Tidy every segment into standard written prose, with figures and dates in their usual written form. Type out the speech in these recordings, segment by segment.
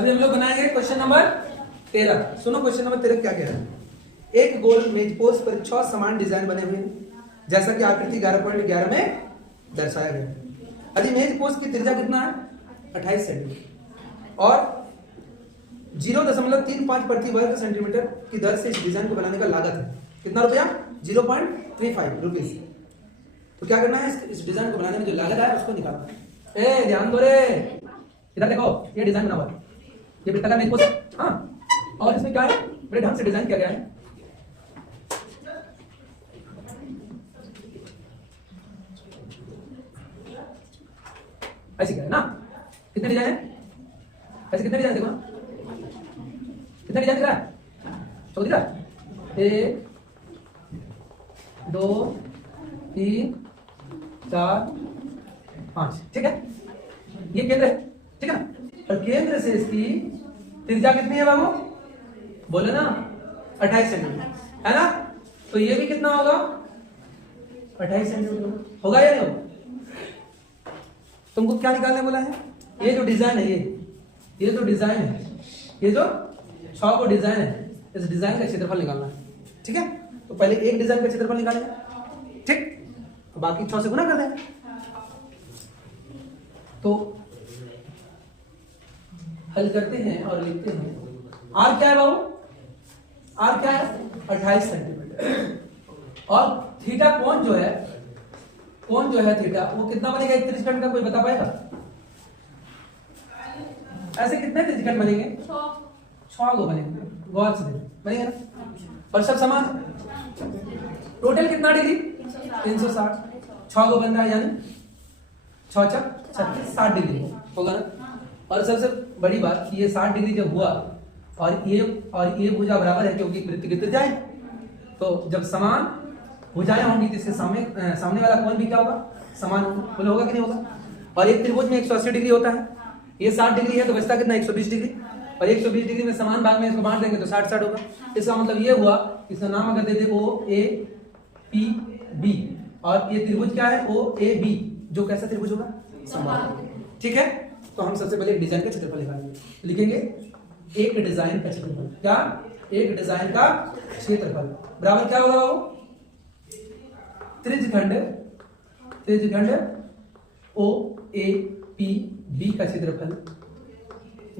अभी हम लोग बनाएंगे क्वेश्चन नंबर 13। सुनो क्वेश्चन नंबर 13 क्या कह रहा है। एक गोल मेज पोस्ट पर 6 समान डिजाइन बने हुए हैं जैसा कि आकृति 11.11 में दर्शाया गया है। यदि मेज पोस्ट की त्रिज्या कितना है 28 सेंटीमीटर और 0.35 प्रति वर्ग सेंटीमीटर की दर से इस डिजाइन को बनाने का लागत है कितना रुपया 0.35 रुपीज। तो क्या करना है इस डिजाइन को बनाने में जो लागत है उसको निकालना है। ध्यान दो रे, इधर देखो ये डिजाइन बना हुआ है, ये वृत्ताकार मेज पोस्ट। हाँ, और इसमें क्या है बड़े ढंग से डिजाइन किया गया है। ऐसे क्या है ना, कितने डिजाइन है, ऐसे कितने डिजाइन देखो ना, कितने डिजाइन दिख रहा है, चौक दिख रहा है, 1 2 3 4 5, ठीक है। ये केंद्र है, ठीक है ना, और केंद्र से इसकी त्रिज्या कितनी है बाबू, बोले ना 28 सेंटीमीटर है ना। तो ये भी कितना होगा 28 सेंटीमीटर होगा या नहीं होगा। तुमको क्या निकालने बोला है, ये जो डिजाइन है ये जो डिजाइन है, ये जो 6 को डिजाइन है, इस डिजाइन का क्षेत्रफल निकालना है, ठीक है। तो पहले एक डिजाइन का क्षेत्रफल निकालेंगे, ठीक, तो बाकी 6 से गुना कर देंगे। तो हल करते हैं और लिखते हैं आर क्या है बाबू, आर क्या है 28 सेंटीमीटर और थीटा कोण जो है थीटा वो कितना बनेगा एक त्रिज्यखंड का, कोई बता पाएगा। ऐसे कितने त्रिज्यखंड बनेंगे 6 को बनेंगे, गौर से बनेंगे ना, और सब समान। टोटल कितना डिग्री 360, 6 को बन रहा है यानी 6 चक 36 60 डिग्री होगा ना। और सबसे बड़ी बात ये 60 डिग्री जब हुआ और ये भुजा बराबर है क्योंकि वृत्त की त्रिज्या है, तो जब समान भुजाएं होंगी तो इसके सामने वाला कोण भी क्या होगा समान होगा कि नहीं होगा। और एक त्रिभुज में 180 डिग्री होता है, ये 60 डिग्री है तो बचता कितना 120 डिग्री, और 120 डिग्री में समान भाग में इसको बांट देंगे तो 60-60 होगा। इसका मतलब ये हुआ, इसका नाम अगर दे दे OAPB और ये त्रिभुज क्या है OAB, जो कैसा त्रिभुज होगा समान, ठीक है। तो हम सबसे पहले एक डिजाइन का क्षेत्रफल निकालेंगे, लिखेंगे एक डिजाइन का क्षेत्रफल, क्या एक डिजाइन का क्षेत्रफल बराबर क्या होगा वो त्रिज्यखंड OAPB का क्षेत्रफल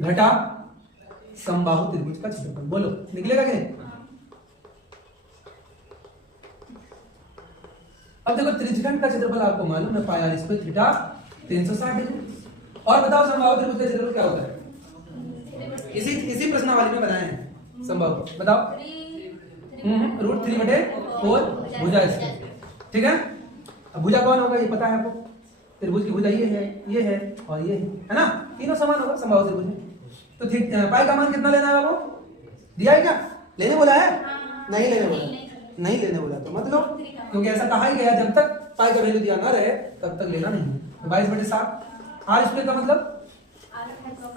घटा समबाहु त्रिभुज का क्षेत्रफल। बोलो निकलेगा कि नहीं। अब देखो त्रिज्यखंड का क्षेत्रफल आपको मालूम है पाया स्क्वायर थीटा 360 डिग्री। और बताओ समबाहु त्रिभुज का क्षेत्रफल क्या होता है, इसी प्रश्नावली में बनाए हैं समबाहु, बताओ √3/4 भुजा इसकी, ठीक है। अब भुजा कौन होगा ये पता है आपको, त्रिभुज की भुजा ये है और ये है ना, तीनों समान होगा समबाहु त्रिभुज में। तो पाई का मान कितना लेना है आपको, दिया है क्या, लेने बोला है, नहीं लेने बोला तो मतलब, क्योंकि ऐसा कहा ही गया जब तक पाई का वैल्यू दिया ना रहे तब तक लेना नहीं है। तो 22/7 आर स्क्वायर का मतलब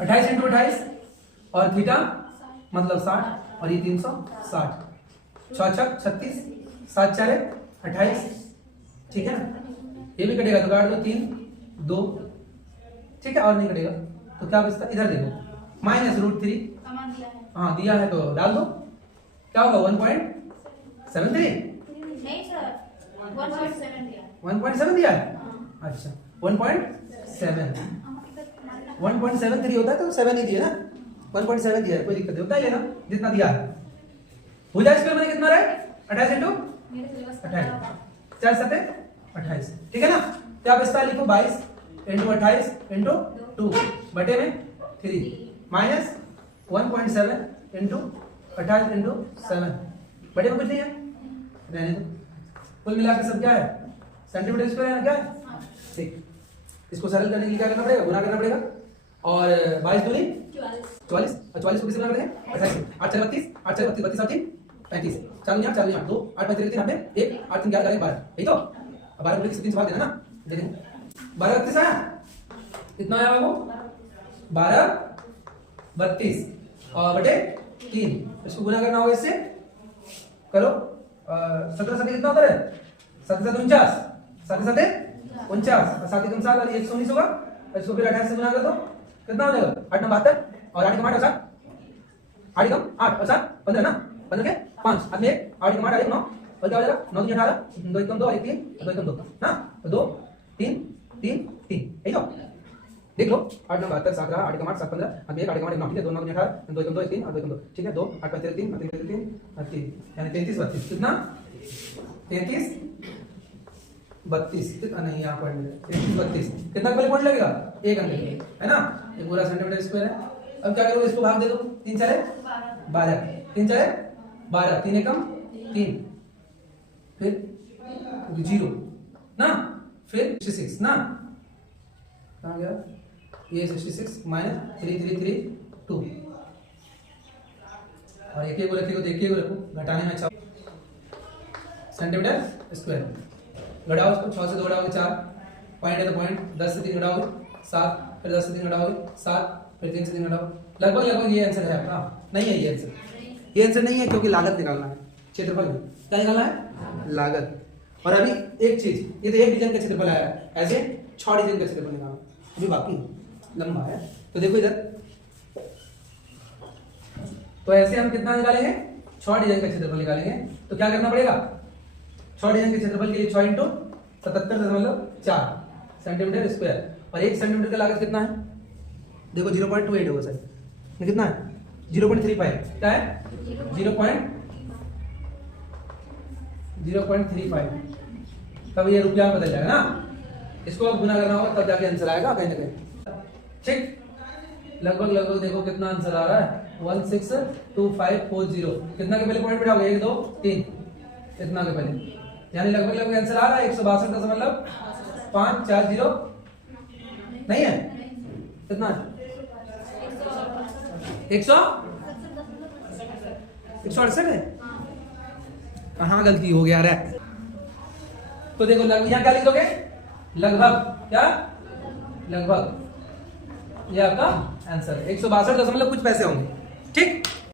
28 × 28 और थीटा मतलब 60 और ये 360, 6 छक 36, 7 4 28, ठीक है ना। ये भी कटेगा तो काट दो 3 2, ठीक है, और नहीं कटेगा तो क्या बचता, इधर देखो -√3, हाँ दिया है तो डाल दो, क्या होगा 1.73, नहीं सर 1.7 दिया है, अच्छा 1.73 होता है तो 7 ही दिया ना, 1.7 दिया है, कोई दिक्कत नहीं होता है ना जितना दिया है। भुजा स्क्वायर में कितना रहे 28 × 28 4 7 28, ठीक है ना। क्या बचता है लिखो 22 × 28 × 2 बटे में 3 माइनस 1.7 × 28 × 7 बटे में कुछ नहीं है, रहने दो। कुल मिलाकर सब क्या है सेंटीमीटर स्क्वायर है ना, क्या है, ठीक। इसको सरल करने के लिए क्या करना पड़ेगा, गुना करना पड़ेगा, और 22 दूनी 44 और 44 को किससे गुना करते हैं 28, 8 4 32, 8 4 32 32 3 35, 4 दूनी 8 4 दूनी 8 2 8 5 3 3 9 1 8 3 11 12, यही तो। अब 12 को 3 से भाग देना ना, देखें 12 32 आया, कितना आया बाबू 12 32 और बटे 3, इसको गुना करना होगा इससे, करो 17 7 कितना होता है 7 7 49, 7 7 49 और 7 7 और 119 होगा, इसको फिर 28 से गुना कर दो, कितना हो जाएगा 8 9 72, और 8 कमाट और 7 8 कम 8 और 7 15 ना 15 के 5 अब में 8 कमाट 9 और क्या हो जाएगा 9 3 18 2 1 2 और 1 3 2 1 2 ना 2 3 3 3 यही तो देख लो 8 9 72 7 8 कमाट 7 15 अब 1 8 कमाट 9 ठीक है 2 9 3 18 2 1 2 1 3 और 2 1 2 ठीक है 2 8 5 3 3 3 3 यानी 33 32 कितना 33 32 कितना नहीं यहाँ पॉइंट 33 32 कितना पॉइंट लगेगा 1 अंक है ना ये पूरा सेंटीमीटर स्क्वायर है। अब क्या करोगे इसको भाग दे दो 3 चले 12 3 चले 12 3 एकम 3 फिर 0 ना फिर 66 ना कहाँ गया ये 66 माइनस 3332 और एक को रखेगा तो एक को रखो घटाने में अच्छा सेंटीमीटर स्क्वायर घटाओ उसको 6 से 2 घटाओगे 4 पॉइंट है तो पॉइंट 10 से 3 घटाओगे 7 फिर 10 से 3 घटाओगे 7 फिर 3 से 3 घटाओ लगभग लगभग ये आंसर है आपका नहीं है ये आंसर नहीं है क्योंकि लागत निकालना है क्षेत्रफल में क्या निकालना है लागत। और अभी एक चीज ये तो एक डिजाइन का क्षेत्रफल आया ऐसे 6 डिजाइन का क्षेत्रफल निकालना अभी बाकी लंबा है तो देखो इधर तो ऐसे हम कितना निकालेंगे 6 डिजाइन का क्षेत्रफल निकालेंगे तो क्या करना पड़ेगा 6 डिजाइन के क्षेत्रफल के लिए 6 इंटू 77.4 सेंटीमीटर स्क्वायर और 1 सेंटीमीटर का लागत कितना है देखो 0.28 होगा सर कितना है 0.35 क्या है 0.35 तब ये रुपया में बदल जाएगा ना इसको अब गुना करना होगा तब जाके आंसर आएगा कहीं ना कहीं ठीक लगभग लगभग देखो कितना आंसर आ रहा है 162540 कितना के पहले पॉइंट बिठाओगे 1 2 3 इतना के पहले यानी लगभग लगभग आंसर आ रहा है 162.540 नहीं है कितना 168 है कहाँ गलती हो गया रे तो देखो यहाँ क्या लिख दोगे लगभग क्या लगभग ये आपका आंसर है 162 दशमलव कुछ पैसे होंगे ठीक।